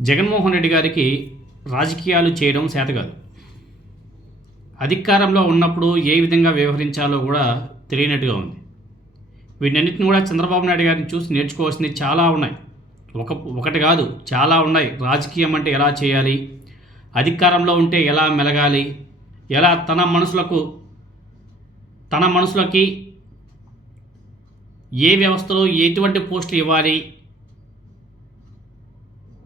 జగన్మోహన్ రెడ్డి గారికి రాజకీయాలు చేయడం చేత అధికారంలో ఉన్నప్పుడు ఏ విధంగా వ్యవహరించాలో కూడా తెలియనట్టుగా ఉంది. వీటన్నిటిని కూడా చంద్రబాబు నాయుడు గారిని చూసి నేర్చుకోవాల్సినవి చాలా ఉన్నాయి. ఒక ఒకటి కాదు చాలా ఉన్నాయి. రాజకీయం అంటే ఎలా చేయాలి? అధికారంలో ఉంటే ఎలా మెలగాలి? ఎలా తన మనసులకు తన మనసులకి ఏ వ్యవస్థలో ఎటువంటి పోస్టులు ఇవ్వాలి?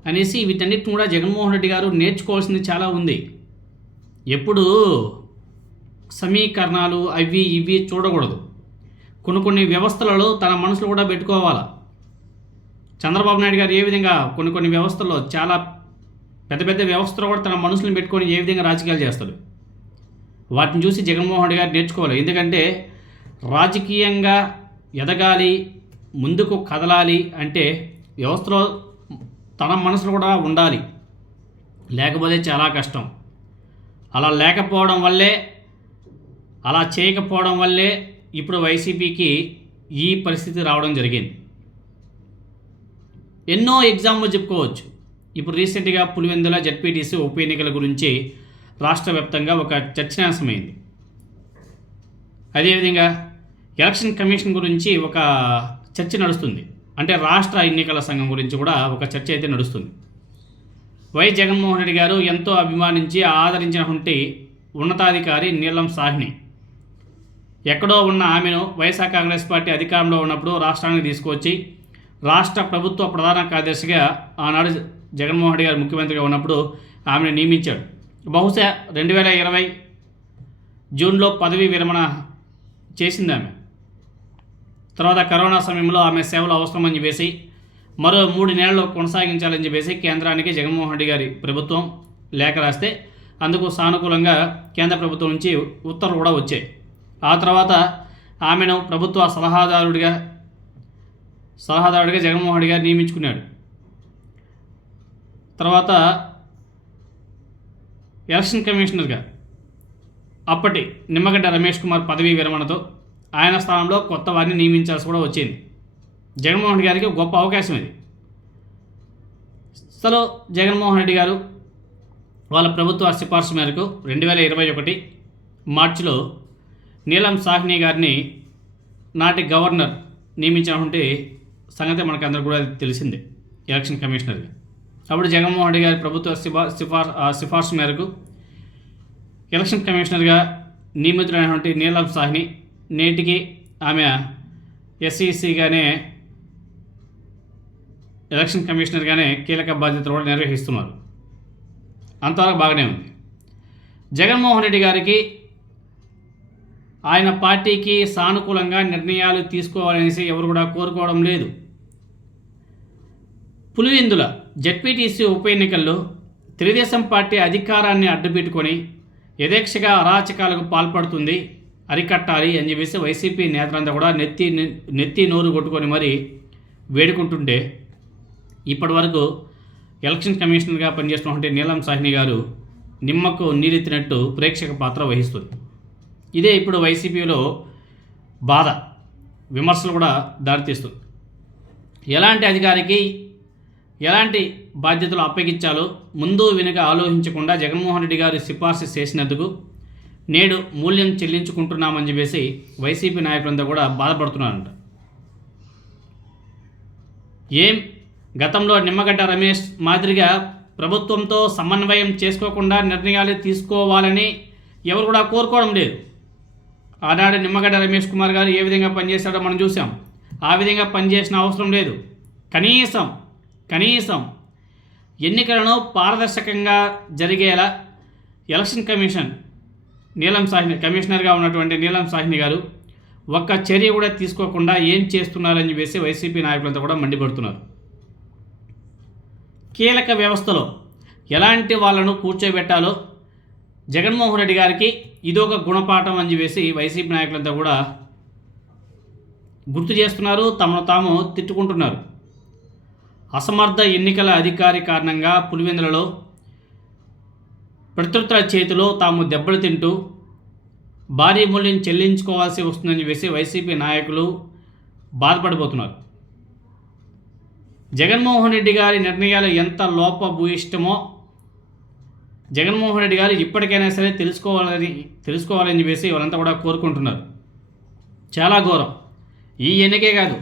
అనేసి వీటన్నిటిని కూడా జగన్మోహన్ రెడ్డి గారు నేర్చుకోవాల్సింది చాలా ఉంది. ఎప్పుడు సమీకరణాలు అవి ఇవి చూడకూడదు. కొన్ని కొన్ని వ్యవస్థలలో తన మనసులో కూడా పెట్టుకోవాలి? చంద్రబాబు నాయుడు గారు ఏ విధంగా కొన్ని కొన్ని వ్యవస్థల్లో చాలా పెద్ద పెద్ద వ్యవస్థలో కూడా తన మనసులను పెట్టుకొని ఏ విధంగా రాజకీయాలు చేస్తాడు? వాటిని చూసి జగన్మోహన్ రెడ్డి గారు నేర్చుకోవాలి. ఎందుకంటే రాజకీయంగా ఎదగాలి ముందుకు కదలాలి అంటే వ్యవస్థలో తన మనసులో కూడా ఉండాలి. లేకపోతే చాలా కష్టం. అలా లేకపోవడం వల్లే అలా చేయకపోవడం వల్లే ఇప్పుడు వైసీపీకి ఈ పరిస్థితి రావడం జరిగింది. ఎన్నో ఎగ్జాంపుల్ చెప్పుకోవచ్చు. ఇప్పుడు రీసెంట్గా పులివెందుల జడ్పీటీసీ ఉప ఎన్నికల గురించి రాష్ట్ర వ్యాప్తంగా ఒక చర్చనాంశమైంది అదేవిధంగా ఎలక్షన్ కమిషన్ గురించి ఒక చర్చ నడుస్తుంది. అంటే రాష్ట్ర ఎన్నికల సంఘం గురించి కూడా ఒక చర్చ అయితే నడుస్తుంది. వై జగన్మోహన్ రెడ్డి గారు ఎంతో అభిమానించి ఆదరించినటువంటి ఉన్నతాధికారి నీలం సాహ్ని. ఎక్కడో ఉన్న ఆమెను వైఎస్ఆర్ కాంగ్రెస్ పార్టీ అధికారంలో ఉన్నప్పుడు రాష్ట్రానికి తీసుకొచ్చి రాష్ట్ర ప్రభుత్వ ప్రధాన కార్యదర్శిగా ఆనాడు జగన్మోహన్ రెడ్డి గారు ముఖ్యమంత్రిగా ఉన్నప్పుడు ఆమెను నియమించాడు. బహుశా రెండు వేల ఇరవై జూన్లో పదవీ విరమణ చేసింది ఆమె. తర్వాత కరోనా సమయంలో ఆమె సేవలు అవసరమని చెప్పేసి మరో మూడు నెలల్లో కొనసాగించాలని చెప్పేసి కేంద్రానికి జగన్మోహన్ రెడ్డి గారి ప్రభుత్వం లేఖ రాస్తే అందుకు సానుకూలంగా కేంద్ర ప్రభుత్వం నుంచి ఉత్తర్వులు కూడా వచ్చాయి. ఆ తర్వాత ఆమెను ప్రభుత్వ సలహాదారుడిగా సలహాదారుడిగా జగన్మోహన్ రెడ్డి గారు నియమించుకున్నాడు. తర్వాత ఎలక్షన్ కమిషనర్గా అప్పటి నిమ్మగడ్డ రమేష్ కుమార్ పదవీ విరమణతో ఆయన స్థానంలో కొత్త వారిని నియమించాల్సి కూడా వచ్చింది. జగన్మోహన్ రెడ్డి గారికి గొప్ప అవకాశం ఇది. అసలు జగన్మోహన్ రెడ్డి గారు వాళ్ళ ప్రభుత్వ సిఫార్సు మేరకు రెండు వేల ఇరవై ఒకటి మార్చిలో నీలం సాహ్ని గారిని నాటి గవర్నర్ నియమించినటువంటి సంగతి మనకు అందరూ కూడా తెలిసిందే ఎలక్షన్ కమిషనర్గా. అప్పుడు జగన్మోహన్ రెడ్డి గారి ప్రభుత్వ సిఫా సిఫార్ సిఫార్సు మేరకు ఎలక్షన్ కమిషనర్గా నియమితులైనటువంటి నీలం సాహ్ని నేటికి ఆమె ఎస్ఈసిగానే ఎలక్షన్ కమిషనర్గానే కీలక బాధ్యతలు కూడా నిర్వహిస్తున్నారు. అంతవరకు బాగానే ఉంది. జగన్మోహన్ రెడ్డి గారికి ఆయన పార్టీకి సానుకూలంగా నిర్ణయాలు తీసుకోవాలనేసి ఎవరు కూడా కోరుకోవడం లేదు. పులివెందుల జడ్పీటీసీ ఉప ఎన్నికల్లో తెలుగుదేశం పార్టీ అధికారాన్ని అడ్డుపెట్టుకొని యథేక్షగా అరాచకాలకు పాల్పడుతుంది అరికట్టాలి అని చెప్పేసి వైసీపీ నేతలంతా కూడా నెత్తి నెత్తి నోరు కొట్టుకొని మరి వేడుకుంటుంటే ఇప్పటి వరకు ఎలక్షన్ కమిషనర్గా పనిచేస్తున్నటువంటి నీలం సాహ్ని గారు నిమ్మకు నీరెత్తినట్టు ప్రేక్షక పాత్ర వహిస్తుంది. ఇదే ఇప్పుడు వైసీపీలో బాధ విమర్శలు కూడా దారితీస్తుంది. ఎలాంటి అధికారికి ఎలాంటి బాధ్యతలు అప్పగించాలో ముందు వెనుక ఆలోచించకుండా జగన్మోహన్ రెడ్డి గారు సిఫార్సు చేసినందుకు నేడు మూల్యం చెల్లించుకుంటున్నామని చెప్పేసి వైసీపీ నాయకులంతా కూడా బాధపడుతున్నారంట. ఏం? గతంలో నిమ్మగడ్డ రమేష్ మాదిరిగా ప్రభుత్వంతో సమన్వయం చేసుకోకుండా నిర్ణయాలు తీసుకోవాలని ఎవరు కూడా కోరుకోవడం లేదు. ఆనాడు నిమ్మగడ్డ రమేష్ కుమార్ గారు ఏ విధంగా పనిచేశాడో మనం చూసాం ఆ విధంగా పనిచేసిన అవసరం లేదు. కనీసం కనీసం ఎన్నికలను పారదర్శకంగా జరిగేలా ఎలక్షన్ కమిషన్ నీలం సాహ్ని కమిషనర్గా ఉన్నటువంటి నీలం సాహ్ని గారు ఒక్క చర్య కూడా తీసుకోకుండా ఏం చేస్తున్నారని చెప్పేసి వైసీపీ నాయకులంతా కూడా మండిపడుతున్నారు. కీలక వ్యవస్థలో ఎలాంటి వాళ్ళను కూర్చోబెట్టాలో జగన్మోహన్ రెడ్డి గారికి ఇదొక గుణపాఠం అని చెప్పేసి వైసీపీ నాయకులంతా కూడా గుర్తు చేస్తున్నారు తమను తాము తిట్టుకుంటున్నారు. అసమర్థ ఎన్నికల అధికారి కారణంగా పులివెందులలో ప్రత్యర్థుల చేతిలో తాము దెబ్బలు తింటూ భారీ మూల్యం చెల్లించుకోవాల్సి వస్తుందని చెప్పేసి వైసీపీ నాయకులు బాధపడిపోతున్నారు జగన్మోహన్ రెడ్డి గారి నిర్ణయాలు ఎంత లోపభూయిష్టమో జగన్మోహన్ రెడ్డి గారు ఇప్పటికైనా సరే తెలుసుకోవాలని తెలుసుకోవాలని చెప్పేసి వాళ్ళంతా కూడా కోరుకుంటున్నారు. చాలా ఘోరం. ఈ ఎన్నికే కాదు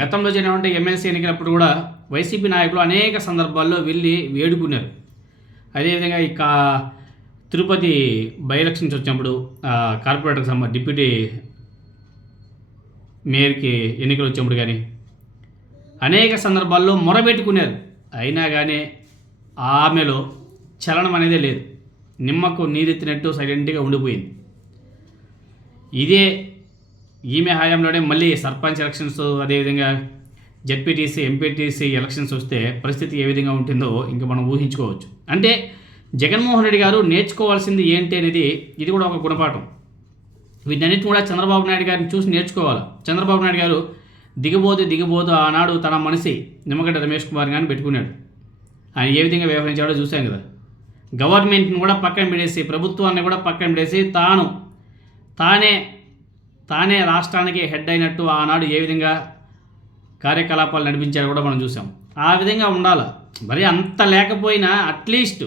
గతంలో జరిగినటువంటి ఎమ్మెల్సీ ఎన్నికలప్పుడు కూడా వైసీపీ నాయకులు అనేక సందర్భాల్లో వెళ్ళి వేడుకున్నారు. అదేవిధంగా ఈ కా తిరుపతి బై ఎలక్షన్స్ వచ్చినప్పుడు కార్పొరేటర్ కార్పొరేటర్కి సంబ డిప్యూటీ మేయర్కి ఎన్నికలు వచ్చినప్పుడు కానీ అనేక సందర్భాల్లో మొరబెట్టుకున్నారు. అయినా కానీ ఆమెలో చలనం అనేది లేదు. నిమ్మకు నీరెత్తినట్టు సైలెంట్గా ఉండిపోయింది. ఇదే ఈమె హయాంలోనే మళ్ళీ సర్పంచ్ ఎలక్షన్స్ అదేవిధంగా జెడ్పీటీసీ ఎంపీటీసీ ఎలక్షన్స్ వస్తే పరిస్థితి ఏ విధంగా ఉంటుందో ఇంకా మనం ఊహించుకోవచ్చు. అంటే జగన్మోహన్ రెడ్డి గారు నేర్చుకోవాల్సింది ఏంటి అనేది ఇది కూడా ఒక గుణపాఠం. వీటన్నిటిని కూడా చంద్రబాబు నాయుడు గారిని చూసి నేర్చుకోవాలి. చంద్రబాబు నాయుడు గారు దిగబోదు దిగబోదు ఆనాడు తన మనిషి నిమ్మగడ్డ రమేష్ కుమార్ గారిని పెట్టుకున్నాడు. ఆయన ఏ విధంగా వ్యవహరించాడో చూశాం కదా. గవర్నమెంట్ని కూడా పక్కన పెడేసి ప్రభుత్వాన్ని కూడా పక్కన పెడేసి తాను తానే తానే రాష్ట్రానికి హెడ్ అయినట్టు ఆనాడు ఏ విధంగా కార్యకలాపాలు నడిపించారు కూడా మనం చూసాం. ఆ విధంగా ఉండాలి? మరి అంత లేకపోయినా అట్లీస్ట్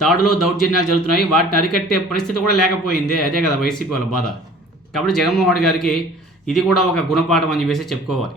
దాడులు దౌర్జన్యాలు జరుగుతున్నాయి. వాటిని అరికట్టే పరిస్థితి కూడా లేకపోయింది. అదే కదా వైసీపీ వాళ్ళ బాధ. కాబట్టి జగన్మోహన్ గారికి ఇది కూడా ఒక గుణపాఠం అని చెప్పేసి చెప్పుకోవాలి.